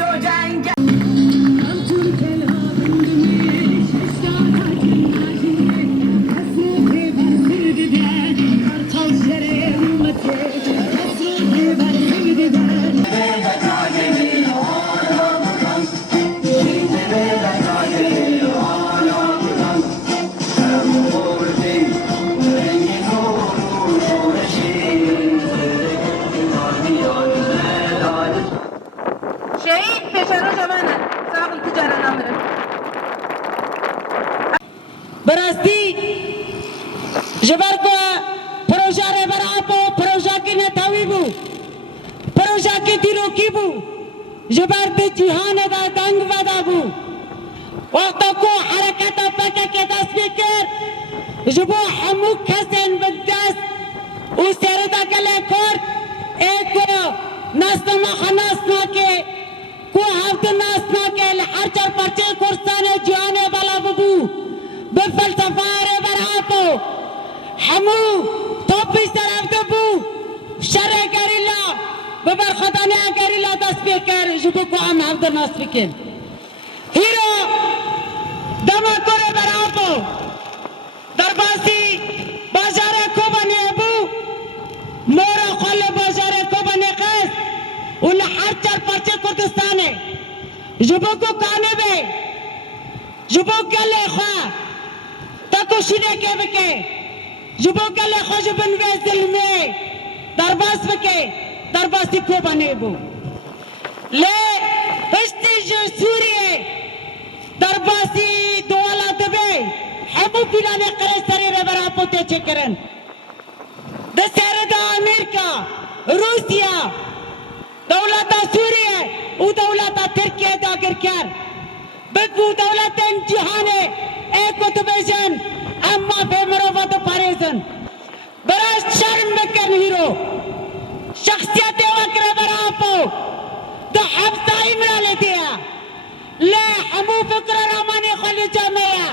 و جنگ شهید پشرا جوانه ساقل تجارة نامره براستی جبر کو پروژه ره برابو پروژه کی نتاوی بو پروژه کی دیرو کی بو جبر به جهان دا دنگ ودا بو وقت کو حرکت پکه که دست بکر جبو همو کسن بدست و سردا کله کرد ایک نسما خناس ناکه کو هفت ناس ناکه هر چار پرچه کرستانه جهان بالا ببو بالفلسفه برابو همو توپی سرف دبو شرع گریلا ببر خدانه گریلا دست بکر جبو کو هم هفت ناس بکن هیرو دما کوره برابو درباسی بازار کو بنه بو مورا خل بازار کو بنه قص ول هر چار پرچه کردستانه جبو کو کانه به جبو کله خوا تاکو شیده که بکه جبو کله خوا جبن ویزل می درباس بکه درباسی کو بنه بو لی هشتی جو سوریه درباسی دوالا دبه همو پیلانه قره سری رو برا پوته چکرن ده سر دا امریکا روسیا دولتا سوریه و دولتا ترکیه دا گرکر بگو دولتا جهانه ایک تبیشن اما به مروفت پاریزن براش شرم بکن هیرو شخصیت وکر برا پو دو حبسا امرا لیتیا لا همو فکر رامانی خلی جامعه